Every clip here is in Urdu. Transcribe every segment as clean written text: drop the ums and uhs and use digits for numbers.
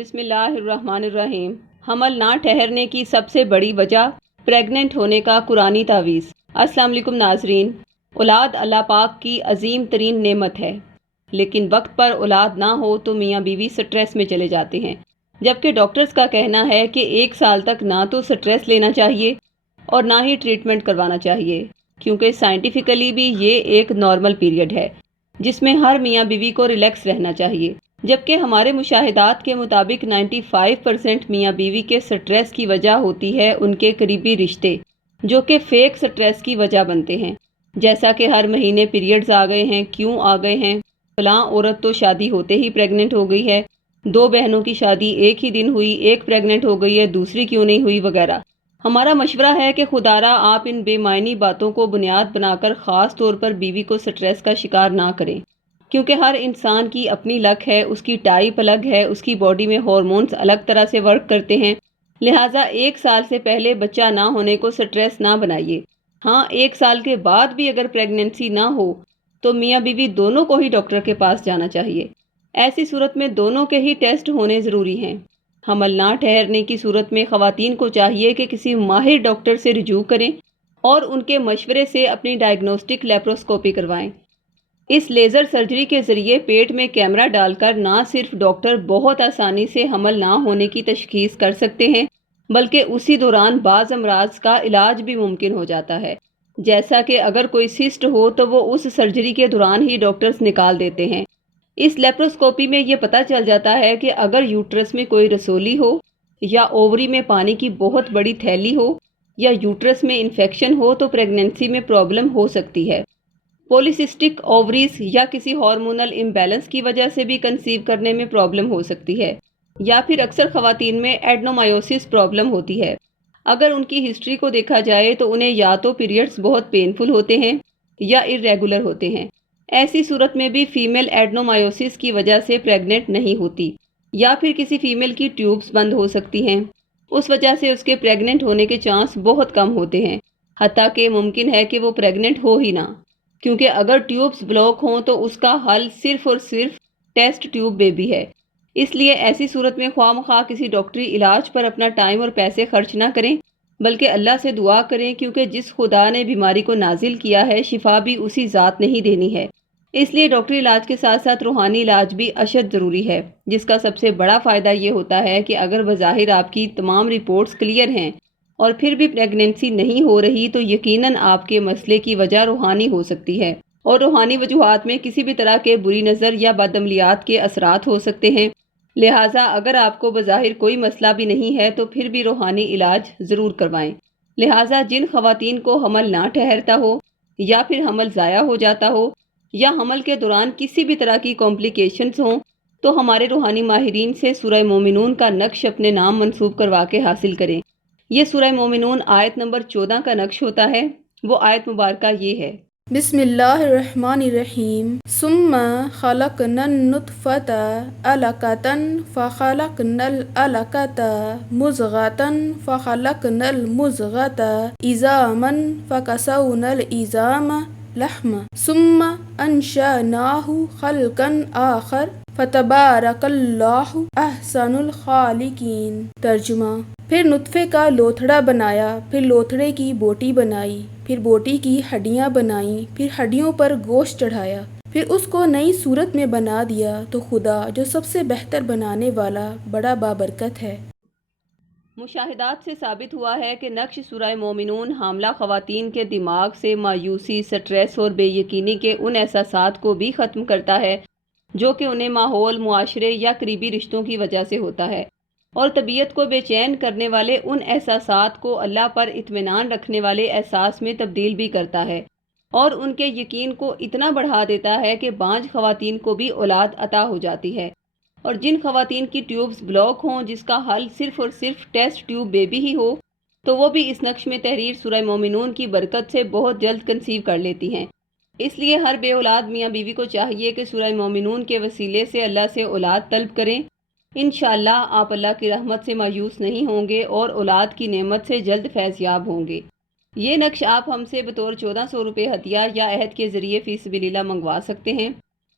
بسم اللہ الرحمن الرحیم۔ حمل نہ ٹھہرنے کی سب سے بڑی وجہ پریگننٹ ہونے کا قرآنی تعویذ۔ السلام علیکم ناظرین، اولاد اللہ پاک کی عظیم ترین نعمت ہے، لیکن وقت پر اولاد نہ ہو تو میاں بیوی سٹریس میں چلے جاتے ہیں، جبکہ ڈاکٹرز کا کہنا ہے کہ 1 سال تک نہ تو سٹریس لینا چاہیے اور نہ ہی ٹریٹمنٹ کروانا چاہیے، کیونکہ سائنٹیفکلی بھی یہ ایک نارمل پیریڈ ہے جس میں ہر میاں بیوی کو ریلیکس رہنا چاہیے، جبکہ ہمارے مشاہدات کے مطابق 95% میاں بیوی کے سٹریس کی وجہ ہوتی ہے ان کے قریبی رشتے، جو کہ فیک سٹریس کی وجہ بنتے ہیں، جیسا کہ ہر مہینے پیریڈز آ گئے ہیں، کیوں آ گئے ہیں، فلاں عورت تو شادی ہوتے ہی پریگننٹ ہو گئی ہے، 2 بہنوں کی شادی ایک ہی دن ہوئی، ایک پریگننٹ ہو گئی ہے، دوسری کیوں نہیں ہوئی وغیرہ۔ ہمارا مشورہ ہے کہ خدارا آپ ان بے معنی باتوں کو بنیاد بنا کر خاص طور پر بیوی کو سٹریس کا شکار نہ کریں، کیونکہ ہر انسان کی اپنی لک ہے، اس کی ٹائپ الگ ہے، اس کی باڈی میں ہارمونز الگ طرح سے ورک کرتے ہیں، لہٰذا 1 سال سے پہلے بچہ نہ ہونے کو سٹریس نہ بنائیے۔ ہاں، 1 سال کے بعد بھی اگر پریگننسی نہ ہو تو میاں بیوی دونوں کو ہی ڈاکٹر کے پاس جانا چاہیے۔ ایسی صورت میں دونوں کے ہی ٹیسٹ ہونے ضروری ہیں۔ حمل نہ ٹھہرنے کی صورت میں خواتین کو چاہیے کہ کسی ماہر ڈاکٹر سے رجوع کریں اور ان کے مشورے سے اپنی ڈائگنوسٹک لیپروسکوپی کروائیں۔ اس لیزر سرجری کے ذریعے پیٹ میں کیمرہ ڈال کر نہ صرف ڈاکٹر بہت آسانی سے حمل نہ ہونے کی تشخیص کر سکتے ہیں، بلکہ اسی دوران بعض امراض کا علاج بھی ممکن ہو جاتا ہے، جیسا کہ اگر کوئی سسٹ ہو تو وہ اس سرجری کے دوران ہی ڈاکٹرز نکال دیتے ہیں۔ اس لیپروسکوپی میں یہ پتہ چل جاتا ہے کہ اگر یوٹرس میں کوئی رسولی ہو، یا اووری میں پانی کی بہت بڑی تھیلی ہو، یا یوٹرس میں انفیکشن ہو تو پریگننسی میں پرابلم ہو سکتی ہے۔ پولیسسٹک اووریز یا کسی ہارمونل امبیلنس کی وجہ سے بھی کنسیو کرنے میں پرابلم ہو سکتی ہے، یا پھر اکثر خواتین میں ایڈنومائیوسس پرابلم ہوتی ہے۔ اگر ان کی ہسٹری کو دیکھا جائے تو انہیں یا تو پیریڈز بہت پینفل ہوتے ہیں یا irregular ہوتے ہیں۔ ایسی صورت میں بھی فیمیل ایڈنومائیوسس کی وجہ سے پریگننٹ نہیں ہوتی، یا پھر کسی فیمیل کی ٹیوبز بند ہو سکتی ہیں، اس وجہ سے اس کے پریگننٹ ہونے کے چانس بہت کم ہوتے ہیں، حتیٰ کہ ممکن ہے کہ وہ پریگننٹ ہو ہی نہ، کیونکہ اگر ٹیوبز بلاک ہوں تو اس کا حل صرف اور صرف ٹیسٹ ٹیوب بیبی ہے۔ اس لیے ایسی صورت میں خواہ مخواہ کسی ڈاکٹری علاج پر اپنا ٹائم اور پیسے خرچ نہ کریں، بلکہ اللہ سے دعا کریں، کیونکہ جس خدا نے بیماری کو نازل کیا ہے شفا بھی اسی ذات نے ہی دینی ہے۔ اس لیے ڈاکٹری علاج کے ساتھ ساتھ روحانی علاج بھی اشد ضروری ہے، جس کا سب سے بڑا فائدہ یہ ہوتا ہے کہ اگر بظاہر آپ کی تمام رپورٹس کلیئر ہیں اور پھر بھی پریگننسی نہیں ہو رہی تو یقیناً آپ کے مسئلے کی وجہ روحانی ہو سکتی ہے، اور روحانی وجوہات میں کسی بھی طرح کے بری نظر یا بدعملیات کے اثرات ہو سکتے ہیں، لہٰذا اگر آپ کو بظاہر کوئی مسئلہ بھی نہیں ہے تو پھر بھی روحانی علاج ضرور کروائیں۔ لہٰذا جن خواتین کو حمل نہ ٹھہرتا ہو، یا پھر حمل ضائع ہو جاتا ہو، یا حمل کے دوران کسی بھی طرح کی کمپلیکیشنز ہوں، تو ہمارے روحانی ماہرین سے سورہ مومنون کا نقش اپنے نام منسوب کروا کے حاصل کریں۔ یہ سورہ مومنون آیت نمبر 14 کا نقش ہوتا ہے۔ وہ آیت مبارکہ یہ ہے: بسم اللہ الرحمن الرحیم ثم خلقنا النطفة علقة فخلقنا العلقة مضغة فخلقنا المضغة عظاما فكسونا العظام لحما ثم انشأناه خلقا آخر فتبارک اللہ احسن الخالقین۔ ترجمہ: پھر نطفے کا لوتھڑا بنایا، پھر لوتھڑے کی بوٹی بنائی، پھر بوٹی کی ہڈیاں بنائیں، پھر ہڈیوں پر گوشت چڑھایا، پھر اس کو نئی صورت میں بنا دیا، تو خدا جو سب سے بہتر بنانے والا بڑا بابرکت ہے۔ مشاہدات سے ثابت ہوا ہے کہ نقش سورہ مومنون حاملہ خواتین کے دماغ سے مایوسی، سٹریس اور بے یقینی کے ان احساسات کو بھی ختم کرتا ہے جو کہ انہیں ماحول، معاشرے یا قریبی رشتوں کی وجہ سے ہوتا ہے، اور طبیعت کو بے چین کرنے والے ان احساسات کو اللہ پر اطمینان رکھنے والے احساس میں تبدیل بھی کرتا ہے، اور ان کے یقین کو اتنا بڑھا دیتا ہے کہ بانجھ خواتین کو بھی اولاد عطا ہو جاتی ہے، اور جن خواتین کی ٹیوبز بلاک ہوں، جس کا حل صرف اور صرف ٹیسٹ ٹیوب بیبی ہی ہو، تو وہ بھی اس نقش میں تحریر سورہ مومنون کی برکت سے بہت جلد کنسیو کر لیتی ہیں۔ اس لیے ہر بے اولاد میاں بیوی کو چاہیے کہ سورہ مومنون کے وسیلے سے اللہ سے اولاد طلب کریں۔ انشاءاللہ آپ اللہ کی رحمت سے مایوس نہیں ہوں گے اور اولاد کی نعمت سے جلد فیض یاب ہوں گے۔ یہ نقش آپ ہم سے بطور 1400 روپے ہدیہ یا عہد کے ذریعے فی سبیل اللہ منگوا سکتے ہیں۔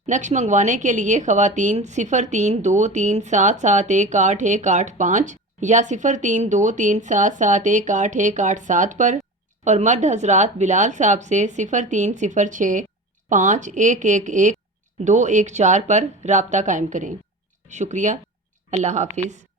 نقش منگوانے کے لیے خواتین 032377181885 یا 032377181887 پر، اور مرد حضرات بلال صاحب سے 030651111214 پر رابطہ قائم کریں۔ شکریہ۔ اللہ حافظ۔